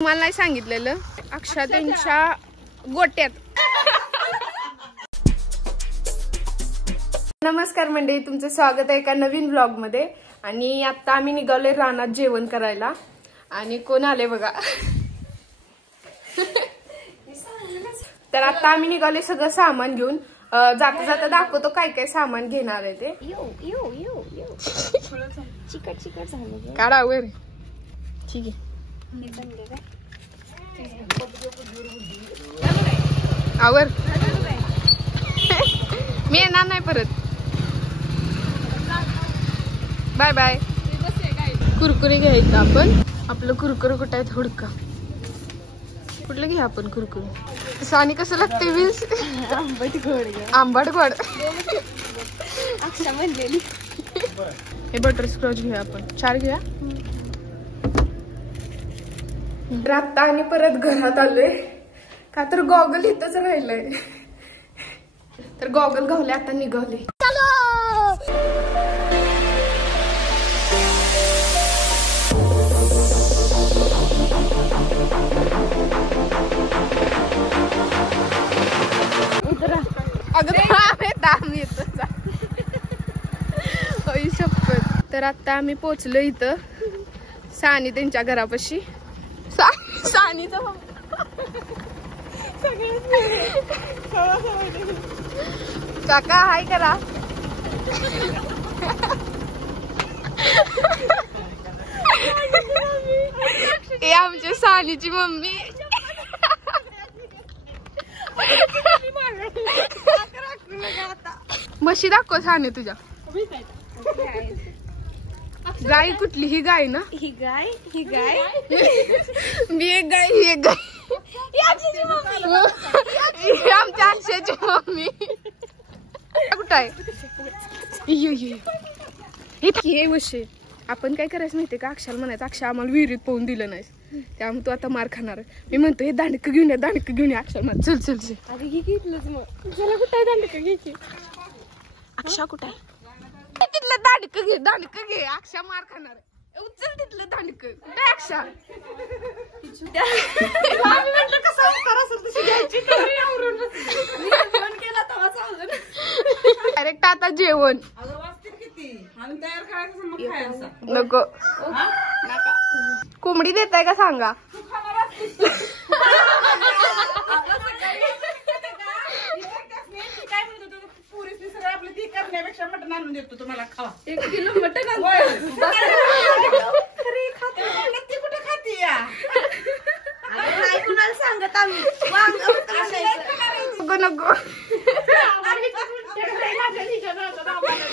तुम्हाला नाही सांगितलेलं अक्षा त्यांच्या गोट्यात. नमस्कार मंडळी, तुमचं स्वागत आहे एका नवीन व्लॉग मध्ये. आणि आता आम्ही निघालोय रानात जेवण करायला. आणि कोण आले बघा. तर आता आम्ही निघालोय सगळं सामान घेऊन. जाता जाता दाखवतो काय काय सामान घेणार आहे ते. चिकट चिकट झालं काढा वर. ठीक आहे, आवर. मी येणार नाही परत. Bye bye. कुरकुरे घ्यायचं आपण. आपलं कुरकुरे कुठं आहे थोडका. कुठलं घ्या आपण कुरकुरे. सानी कसं लागते वीस. आंबट गोड. आंबट गोड. अक्षा म्हणलेली. हे बटरस्कॉच घेऊया आपण. 4 घेऊया. आता आणि परत घरात आलोय का तर गॉगल इथंच राहिलंय. तर गॉगल घावले आता निघाले. तर आता आम्ही पोचलो इथं सानी त्यांच्या घरापाशी. सानीचा काका हाय करा. हे आमच्या सानीची मम्मी. म्हशी दाखव सानी तुझ्या. गाय कुठली? ही गाय ना. ही गाय मी एक गाय, ही एक गाय. आमच्या अक्षाची मम्मी. कुठं आहे इतकी हे वशे. आपण काय करायचं माहितीये का, अक्षाला म्हणायचं अक्षा आम्हाला विहिरीत पोहून दिलं नाही, त्यामुळे तू आता मार खाणार. मी म्हणतो हे दांडकं घेऊन या, दांडकं घेऊन या. अक्षा म्हणा चल चल चल. अरे घे घेतलंच मग. चला कुठं आहे दांडकं घ्यायची. अक्षा कुठं आहे? तिथलं दांडकं घे, दांडकं घे. अक्षा मार खाणार. उचल तिथलं दांडकं. कुठे अक्षा? डायरेक्ट आता जेवण नको. कोंबडी देताय का सांगा. करण्यापेक्षा मटण आणून देतो तुम्हाला खावा. 1 किलो मटण कुठे खाते या. कुणाला सांगत आम्ही. नको नको.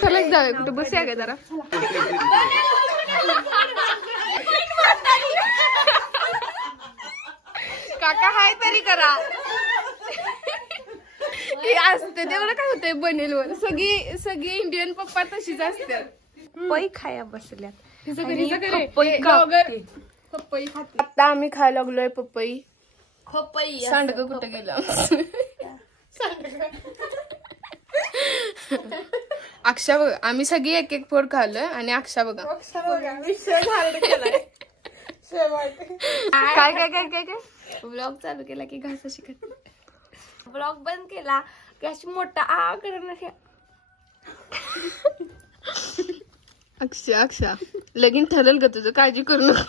चला जाऊया कुठे. बसूया का जरा. काका हाय तरी करा. असते तेवढं काय होतंय बनेलवर. सगळी इंडियन पप्पा तशीच असतात. पै खाया बसल्यात. पपई खाते. आता आम्ही खायला लागलोय पपई. सांडग कुठं गेलं. अक्षा बघा, आम्ही सगळी एक एक फोड खाल्लोय आणि अक्षा बघा. काय काय काय काय काय. ब्लॉग चालू केला की घास शिकत. ब्लॉग बंद केला की अशी मोठा करणार. अक्षा लगीन ठरल ग तुझं, काळजी करू नका.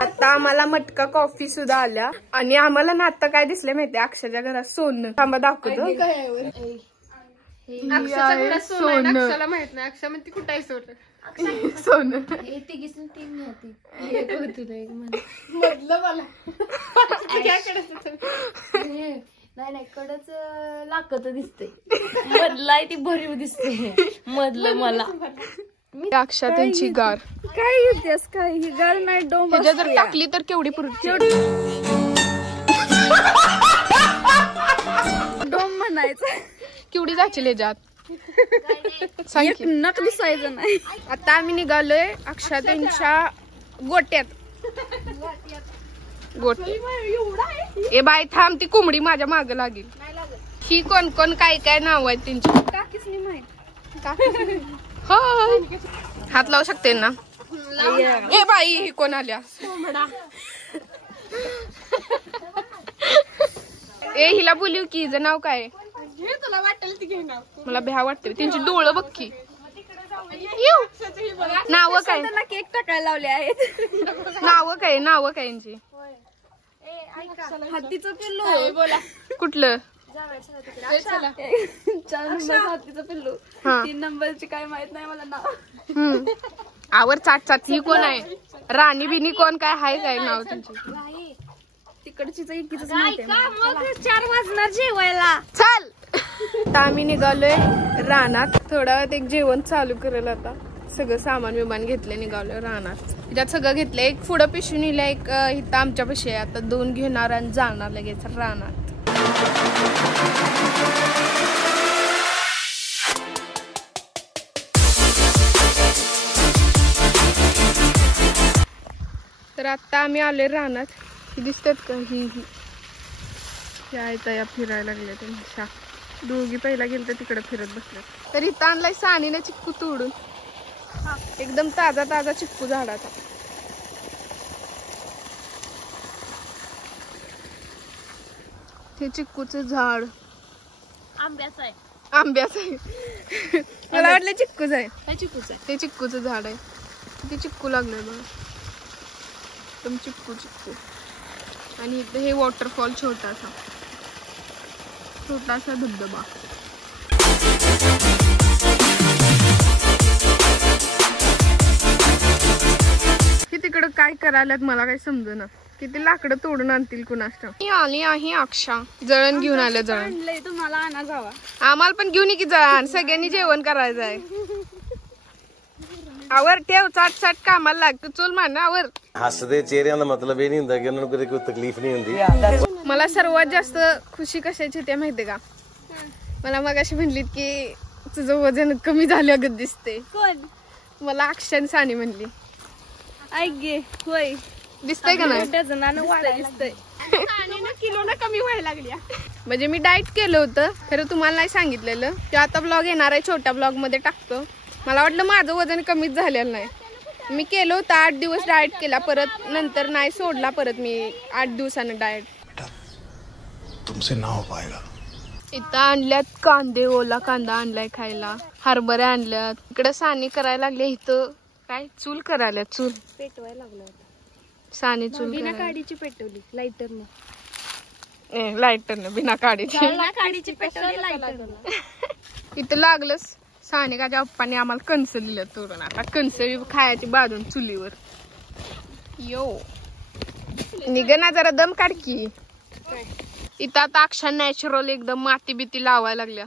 आता आम्हाला मटका कॉफी सुद्धा आल्या. आणि आम्हाला ना आता काय दिसलं माहितीये, अक्षाच्या घरात सोनं. थांबा दाखवतो. सोनं. अक्षाला माहित नाही. अक्षा म्हणते कुठं आहे सोनं. सोनं मधलं मला नाही कडच लाकत दिसते. मधलं आहे ती भरीव दिसते. मधलं मला. अक्षा त्यांची गार. काय येतेस काय. ही गार नाही डोंब. ह्याच्या जर टाकली तर केवढी पुरते. डोंब म्हणायचं. केवढी जायची ह्याच्यात. नक दिसायचं नाही. आता आम्ही निघालोय अक्षा त्यांच्या गोट्यात. गोट ए बाय थांब. ती कोंबडी माझ्या माग लागेल. ही कोण कोण काय काय नाव आहेत त्यांची. काकीच नाही माहित. हात लावू शकते ना. ए बाई ही कोण आल्या. ए हिला बोलू की हिचं नाव काय? तुला वाटेल ती घे ना. मला भ्या वाटते त्यांची डोळं बघ की. नाव काय? केक टाकायला लावले आहेत. नाव काय? नाव काय यांची? हत्तीचं पिल्लू. बोला कुठलं? 4 नंबर हत्तीचं पिल्लू. हा 3 नंबरची काय माहित नाही मला नाव. आवर चाट ही कोण आहे? राणी बिनी कोण काय हाय काय नाव त्यांची? तिकडचीच एकीच माहिती आहे. मग 4 वाजणार जेवायला. चल आता आम्ही निघालोय रानात. थोडा वेळात एक जेवण चालू करेल. आता सगळं सामान विमान घेतलं, निघालोय रानात. त्याच्यात सगळं घेतलं. एक पुढं पिशवी नेलं, एक इथं आमच्या पिशवी आहे. आता 2 घेणार आणि जाणार लगेच रानात. तर आता आम्ही आलोय रानात. ही दिसतात का? ही या फिरायला लागल्या त्यांच्या. दोघी पहिला गेलं तर तिकडे फिरत बसले. तर इथं आणलाय सानीने चिक्कू तोडून. एकदम ताजा ताजा चिक्कू झाडाचा. हे चिक्कूचं झाड आंब्याचं आहे. आंब्याचं आहे. मला वाटलं चिक्कूच आहे. हे चिक्कूचं झाड आहे. किती चिक्कू लागलंय बघा. एकदम चिक्कू चिक्कू. आणि इथे हे वॉटरफॉल छोटासा धबधबा. हे तिकडं काय करायलात मला काही समजेना. किती लाकडं तोडून आणतील कुणास ठाऊक. आली आहे अक्षा. जळण घेऊन आलं. जळण तुम्हाला आणा जावा. आम्हाला पण घेऊन ये की जळण. सगळ्यांनी जेवण करायचं आहे. आवर ठेव. चाट कामाला लाग. तू चल मान आवर. हसदे चेहऱ्यां दा मतलब ये नहीं हुंदा कि उन्हां कोई तकलीफ नहीं हुंदी. मला सर्वात जास्त खुशी कशाची ते माहितीये का? मला मगाशी म्हणलीत की तुझं वजन कमी झाल्यागत दिसते. कोण? मला अक्षाने सानी म्हणली. ऐक गे. होय दिसतंय का नाही? दिसतंय. किलो कमी व्हायला लागल्या. म्हणजे मी डाएट केलं होतं खरं तुम्हाला नाही सांगितलेलं. ते आता ब्लॉग येणार आहे. छोट्या ब्लॉग मध्ये टाकतो. मला वाटलं माझं वजन कमीच झालेलं नाही. मी केलं होतं 8 दिवस डाएट केला. परत नंतर नाही सोडला. परत मी 8 दिवसानं डाएट. तुमसे ना हो पाएगा. इथं आणल्यात कांदे. ओला कांदा आणलाय खायला. हरभरे आणल्यात. इकडे सानी करायला लागले. इथं काय चूल करायला. चूल पेटवायला लागलं. सानी चूल बिना काडीची पेटवली लाइटरने. लायटरनं बिना काडीची. काडीची पेटवली लाइटरने. इथं लागलंच. सानिकाच्या पप्पाने आम्हाला कणस दिलं तोडून. आता कणस खायची बाजून चुलीवर. यो निघना जरा दम काढ की. इथं आता अक्षा नॅचरल एकदम माती बिती लावायला लागल्या.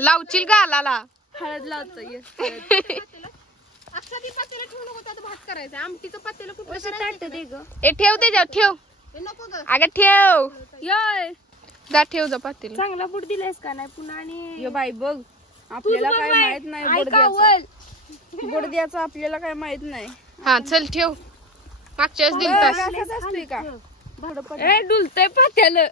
लावशील गालाला. हळद लावतोय. आमटीचं पातेलं कुठं दे ग. ए ठेव त्याच्यावर ठेव. अगं ठेव. योय जा ठेव जा पातेलं. चांगला बुट दिलायस का नाही पुन्हा? आणि यो बाई बघ. आपल्याला काय माहित नाही बोडद्याचं. आपल्याला काय माहित नाही. हा चल ठेव. मागच्या वेळेस दिलतास. असतोय का? डुलतय पात्याला.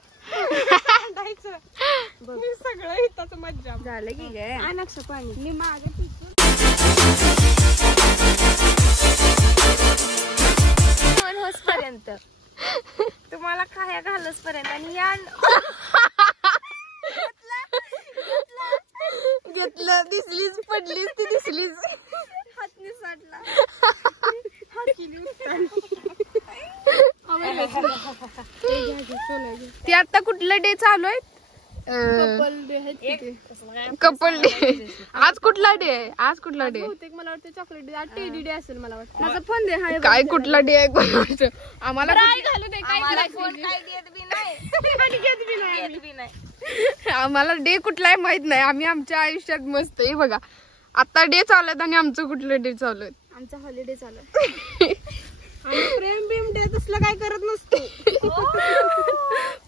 सगळं हिताचं मज्जा झालं की काय? अनाक्ष पाणी मी मागे पर्यंत तुम्हाला काय घालस पर्यंत. आणि या घेतलं. दिसलीच पडलीच ती दिसलीच. हातनी साठला. ती आता कुठला डे चालू आहे? Couple day. आज कुठला डे आहे? आज कुठला डे? मला वाटतं चॉकलेट डे. आज टेडी डे असेल मला वाटतं. माझा फोन दे. हाय काय कुठला डे आहे कोणाच? आम्हाला घालू दे. काय देत बी नाही. आम्हाला डे कुठला आहे माहित नाही. आम्ही आमच्या आयुष्यात मस्त आहे. बघा आता डे चालू आहेत आणि आमचं कुठलं डे चालू आहे? आमचा हॉलिडे चालू आहे. प्रेम बिम डे तसलं काय करत नसतो.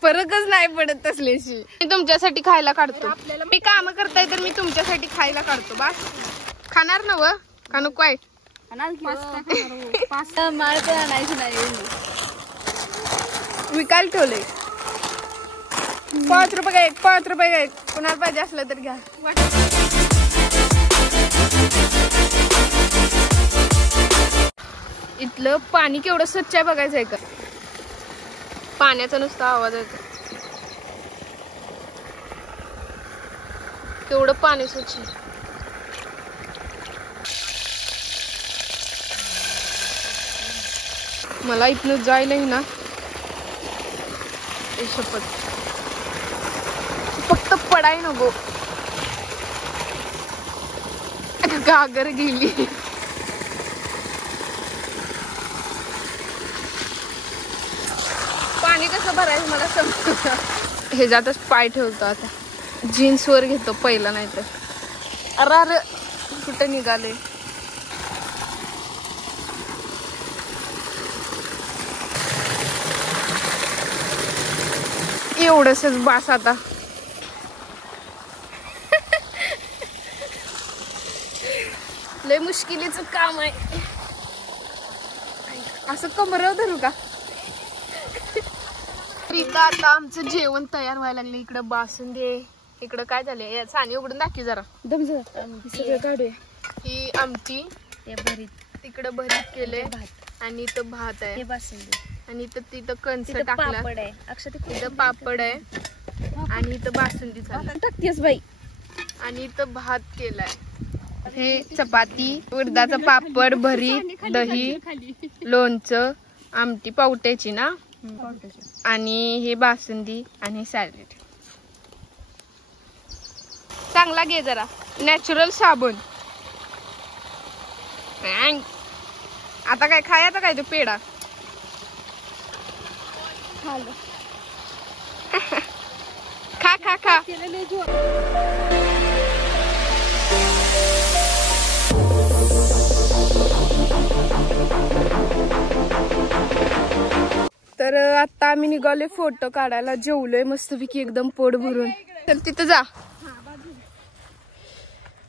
फरकच नाही पडत तसल्याशी. मी तुमच्यासाठी खायला काढतो. मी काम करताय तर मी तुमच्यासाठी खायला काढतो. बस खाणार ना व का नको आहे? माळ पण आणायची नाही. विकायला ठेवलंय. 5 रुपये काय? 5 रुपये काय? कुणाला पाहिजे असलं तर घ्या. इथलं पाणी केवढं स्वच्छ आहे बघायचंय का? पाण्याचा नुसता आवाज येतो. केवढं पाणी स्वच्छ आहे. मला इथनं जायलाही ना शपथ फक्त पडाय नको. गागर गेली. पाणी कसं भरायचं मला समजतं. ह्याच्यातच पाय ठेवतो आता. जीन्स वर घेतो पहिला, नाही तर अरे कुठं निघाले. एवढंच बास आता. लय मुश्किलीचं काम आहे. असं कमरव धरू का? इथं आता आमचं जेवण तयार व्हायला लागलं. इकडं बासुंदी, इकडं काय झालंय सानी उघडून दाखव जरा. सगळं काढूया. ही आमटी, तिकडं भरीत केले आणि इथं भात आहे आणि तिथं कंच टाकला, इथं पापड आहे आणि इथं बासुंदी झाली टाकतेस बाई. आणि इथं भात केलाय. हे चपाती, उडदाचं पापड, भरीत, दही, लोणचं, आमटी पावट्याची ना, आणि हे बासुंदी आणि सॅलेड. चांगला घे जरा. नॅचरल साबण. आता काय खायचं काय तो पेढा? खा खा खा. तर आता आम्ही निघालोय फोटो काढायला. जेवलोय मस्तपैकी एकदम पोट भरून. चल तिथं जा.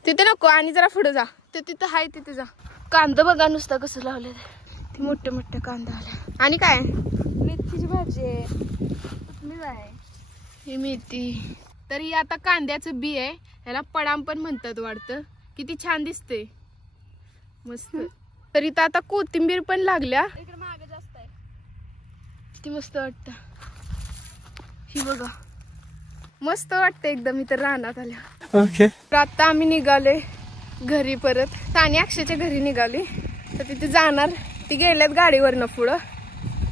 तिथे नको, आणि जरा पुढे जा. ते तिथं हाय तिथे जा. कांदा बघा नुसता कसं लावले. ते मोठे मोठे कांदा आले. आणि काय मेथीची भाजी आहे. ही मेथी. तर ही आता कांद्याचं बी आहे. ह्याला पडाम पण म्हणतात वाटतं. किती छान दिसते, मस्त. तर इथं आता कोथिंबीर पण लागल्या. ती मस्त वाटत. ही बघा मस्त वाटतं एकदम इथं रानात आल्या. तर आता आम्ही निघाले घरी परत. सानी अक्षयच्या घरी निघाली. तर तिथे जाणार. ती गेल्यात गाडीवरनं पुढं.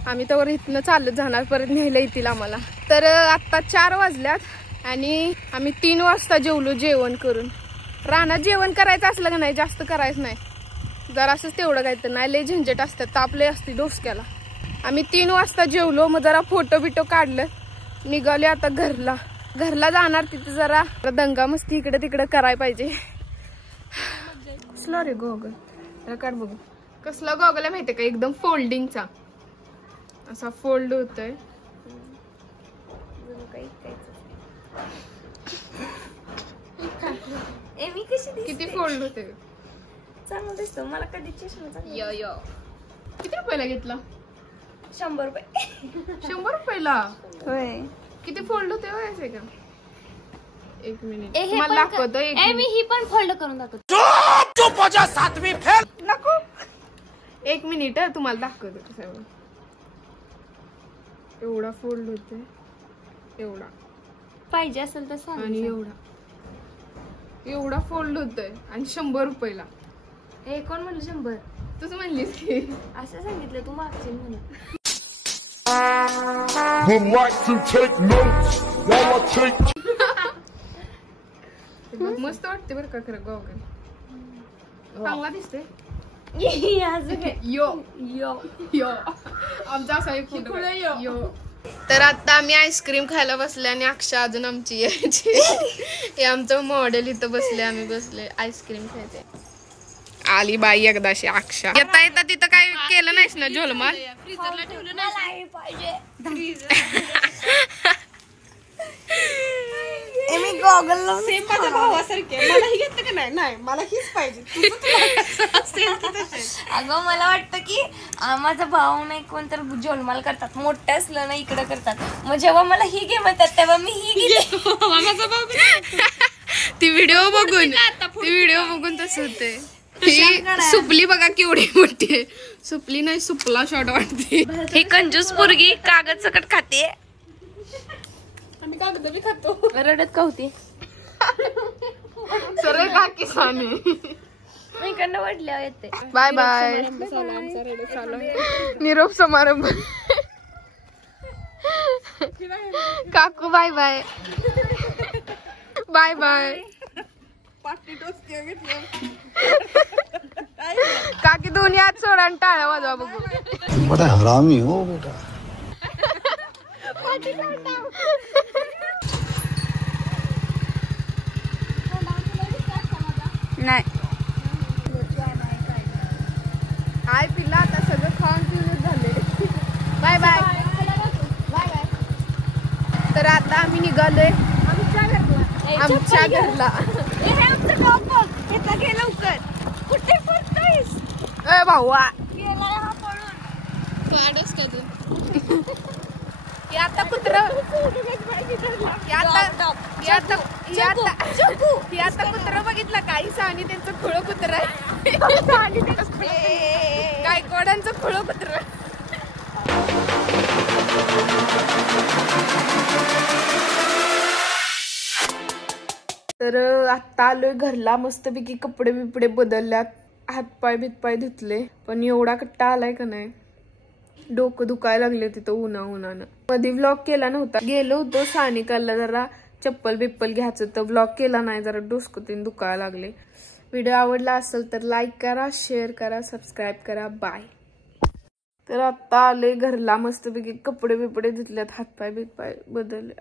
आम्ही तर इथनं चालत जाणार. परत न्यायला येतील आम्हाला. तर आता 4 वाजल्यात आणि आम्ही 3 वाजता जेवलो जेवण करून. रानात जेवण करायचं असलं का नाही, जास्त करायचं नाही, जरासंच तेवढं काय तर नाही. लय झंझट असतात, तापले असते डोसक्याला. आम्ही 3 वाजता जेवलो. मग जरा फोटो बिटो काढलं. निघाले आता घरला जाणार. तिथे जरा दंगा मस्ती इकडे तिकडे करायला पाहिजे. कसला रे गॉगल काढ बघू. कसला गॉगल आहे माहितीये का? एकदम फोल्डिंगचा, असा फोल्ड होतोय. किती फोल्ड होते. चांगलं दिसतो मला. कधी चष्मा किती रुपयाला घेतला? 100 रुपये. 100 रुपयाला? होय. किती फोल्ड होते व्हायचे का? 1 मिनिट हे मला पण दाखवतो. मी ही पण फोल्ड करून दाखवतो. नको 1 मिनिट तुम्हाला दाखवतो कसं. एवढा फोल्ड होते, एवढा पाहिजे असेल तर सांग. आणि एवढा फोल्ड होतोय आणि 100 रुपयाला. हे कोण म्हणलं 100? तूच म्हणलीस की. असं सांगितलं तू मागची म्हणून. Would like to take notes while I take. मस्त वाटते बरं का खरं गॉगल. चांगला दिसते. यो यो आमचा असा एक फोटो. यो. तर आता आम्ही आईस्क्रीम खायला बसले आणि अक्षा अजून आमची यायची. हे आमचं मॉडेल इथं बसले. आम्ही बसले आईस्क्रीम खायचे. आली बाई एकदाशी अक्षा. येता येता तिथं काय केलं नाहीस ना झोलमाल? फ्रीजरला ठेवलं नाही पाहिजे. मी गॉगल सेम माझ्या भावासारखे. मलाही घेतलं का नाही? नाही मला हीच पाहिजे. अगं मला वाटतं की माझा भाऊ नाही कोण तर जोलमाल करतात. मोठं असलं ना इकडं करतात. मग जेव्हा मला ही घे म्हणतात तेव्हा मी ही घेते. ती व्हिडिओ बघून तसं होते. ही सुपली बघा केवढी मोठी आहे. सुपली नाही सुपला शॉर्ट वाटते. ही कंजूस पोरगी कागद सकट खाते. आम्ही कागद बी खातो. रडत का होती सरळ काकी साने. मी इकडनं वडल्या येते. Bye bye. निरोप समारंभ. काकू बाय बाय. Bye bye. काकी दोन्ही हात सोडा आणि टाळ्या वाजवा बघू. बड़ा हरामी हो बेटा. नाही हाय पिल्ला आता सगळं खाऊन पिऊन झाले. Bye bye. Bye bye. तर आता आम्ही निघालोय आमच्या घरला. ए भाऊआ आता कुत्र कुत्र बघितलं काही सानी त्यांचं खुळं कुत्र आहे. गायकवाडांचं खुळं कुत्र. तर आता आलोय घरला. मस्तपैकी कपडे बिपडे बदलल्यात. हातपाय बितपाय धुतले. पण एवढा कट्टा आलाय का नाही. डोकं दुखायला लागले तिथं उन्हानं. मध्ये व्लॉग केला नव्हता. गेलो होतो सानिकाला जरा चप्पल बिप्पल घ्यायचं तर व्लॉग केला नाही. जरा डोसकं दुखायला लागले. व्हिडिओ आवडला असेल तर लाईक करा, शेअर करा, सबस्क्राईब करा. बाय. तर आता आले घरला. मस्तपैकी कपडे बिपडे धुतल्यात. हातपाय बितपाय बदलले.